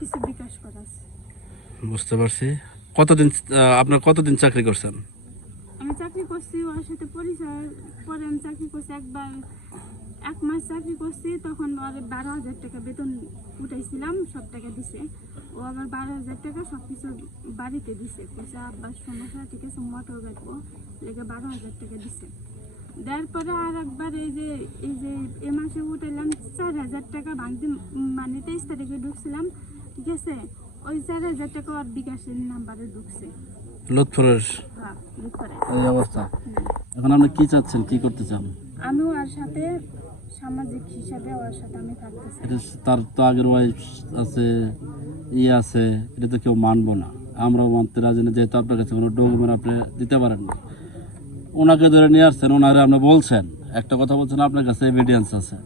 কিছু বিকাশ করা আছে বুঝতে পারছি। কতদিন আপনার কতদিন চাকরি করছেন? আমি চাকরি করছি ওর সাথে পরিচয় পরে আমি চাকরি করছি একবার এক মাস চাকরি করছি তখন ওর বারো হাজার টাকা বেতন উঠাইছিলাম সব টাকা দিছে। ও আমার বারো হাজার টাকা সব কিছু বাড়িতে দিছে। পয়সা আব্বার সমস্যা ঠিক আছে মোটর কাটবো লেগে বারো হাজার টাকা দিছে। দেওয়ার পরে আর একবার এই যে এই যে এ মাসে উঠাইলাম চার হাজার টাকা ভাঙতে মানে তেইশ তারিখে ঢুকছিলাম। ওই ওর বিকাশের নাম্বারে ঢুকছে। লুৎফরের? হ্যাঁ দুপুরে এই অবস্থা। এখন আপনি কি চাচ্ছেন? কি করতে চান? আমি ওর সাথে সামাজিক হিসাবে ওর সাথে আমি থাকতেছি এটা তার তো আগের ওয়াইফ আছে ইয়ে আছে এটা তো কেউ মানবো না। আমরাও মানতে রাজি না যেহেতু আপনার কাছে কোনো ডকুমেন্ট আপনি দিতে পারেন না। ওনাকে ধরে নিয়ে আসছেন ওনারে আপনি বলছেন একটা কথা বলছেন আপনার কাছে এভিডেন্স আছে।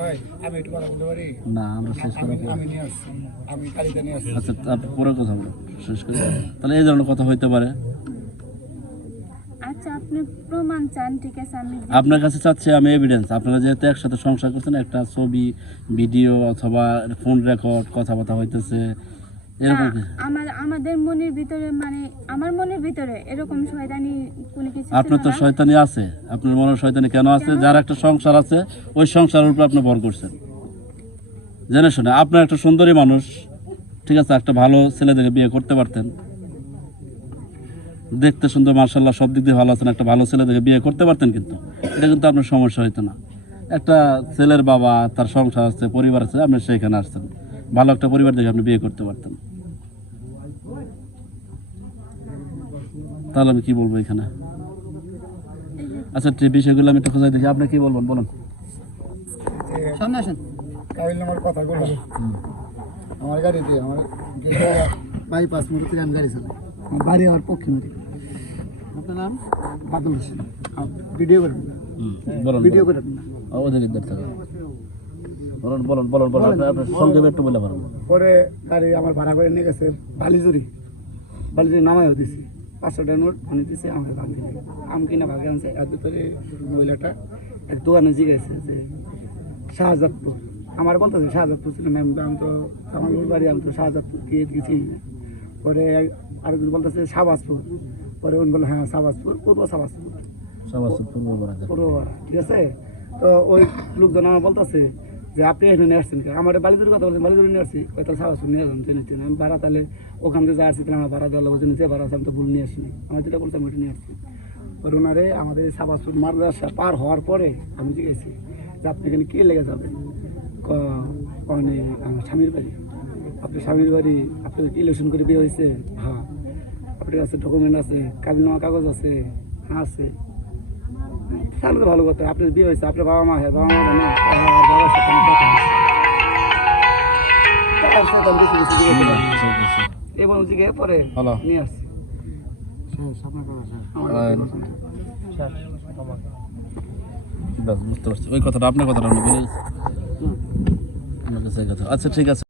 ভাই আমি একটু কথা বলতে পারি? না আমরা শেষ করে আমি আমি নিয়ে আসছি আমি কালিতে নিয়ে আসছি। আচ্ছা তারপর পরে কথা বলো শেষ করে। তাহলে এই ধরনের কথা হইতে পারে। আচ্ছা আপনি প্রমাণ চান ঠিক আছে আমি আপনার কাছে চাচ্ছি আমি এভিডেন্স আপনারা যেহেতু একসাথে সংসার করছেন একটা ছবি ভিডিও অথবা ফোন রেকর্ড কথাবার্তা হইতেছে আমার আমাদের মনের ভিতরে মানে আমার মনের ভিতরে এরকম শয়তানি কোনো কিছু আপনার তো শয়তানি আছে। আপনার মনে শয়তানি কেন আছে? যার একটা সংসার আছে ওই সংসারের উপর আপনি ভর করছেন। জেনে শুনে আপনার একটা সুন্দরী মানুষ ঠিক আছে একটা ভালো ছেলে দেখে বিয়ে করতে পারতেন। দেখতে সুন্দর মার্শাল্লাহ সব দিক দিয়ে ভালো আছেন একটা ভালো ছেলে দেখে বিয়ে করতে পারতেন কিন্তু। এটা কিন্তু আপনার সমস্যা হইতো না। একটা ছেলের বাবা তার সংসার আছে পরিবার আছে আপনি সেইখানে আসছেন ভালো একটা পরিবার দেখে আপনি বিয়ে করতে পারতেন। তাহলে আমি কি বলব এখানে? আচ্ছা সেগুলো আমি একটু খোঁজাই দেখি। আপনি কি বলবেন? বলুন। সামনে আসেন। কাবিল নামার কথা বলো আমার গাড়িতে আমার বাইপাস থেকে আমি গাড়ি চালাই বাড়ি আমার পক্ষে মারি আপনার নাম? বাদল হোসেন। ভিডিও বলুন ভিডিও বলুন। করেন না ও, ওদিকে বলুন বলুন বলুন বলুন। আপনার সংক্ষেপে একটু বলে পারবেন পরে গাড়ি আমার ভাড়া করে নিয়ে গেছে বালিজুরি বালিজুরি নামাইও দিছি। পাঁচশো টাকা নোট ফোনে দিছে আমার ভাগ দিলে। আম কিনা ভাগে আনছে। এর ভিতরে মহিলাটা এক দোকানে জিজ্ঞাসা যে শাহজাদপুর। আমার বলতেছে শাহজাদপুর ছিল ম্যাম আমি তো আমার বাড়ি আমি তো শাহজাদপুর গিয়ে গেছি। পরে আরেকজন বলতেছে শাহবাজপুর। পরে উনি বলে হ্যাঁ শাহবাজপুর পূর্ব শাহবাজপুর। সবার পূর্ব ঠিক আছে? তো ওই লোকজন আমার বলতেছে যে আপনি এখানে নিয়ে আসছেন? আমার বালিদুর কথা বলছেন, বালিদুর নিয়ে আসছি। ওই তাহলে সাহস নিয়ে আসলাম জেনে টেনে আমি ভাড়া তাহলে ওখান থেকে যা আসছি তাহলে আমার ভাড়া দেওয়া লাগবে জেনে যে ভাড়া আছে, আমি তো ভুল নিয়ে আসিনি। আমার যেটা বলছি আমি ওইটা নিয়ে আসছি। ওর ওনারে আমাদের এই সাবাসুর পার হওয়ার পরে আমি জিজ্ঞেছি যে আপনি এখানে কে লেগে যাবেন? মানে আমার স্বামীর বাড়ি। আপনার স্বামীর বাড়ি আপনি ইলেকশন করে বিয়ে হয়েছে? হ্যাঁ। আপনার কাছে ডকুমেন্ট আছে কাবিলনামা কাগজ আছে হ্যাঁ আছে? তাহলে তো ভালো কথা আপনার বিয়ে হয়েছে আপনার বাবা মা হ্যাঁ বাবা মা জানে আমার বাবার সাথে। তার সাথে আমি বেশি বেশি জিজ্ঞেস করলাম। এবং জিজ্ঞে পরে নিয়ে আসছি। বুঝতে পারছি। ওই কথাটা আপনার কথাটা আমি বলে আচ্ছা ঠিক আছে।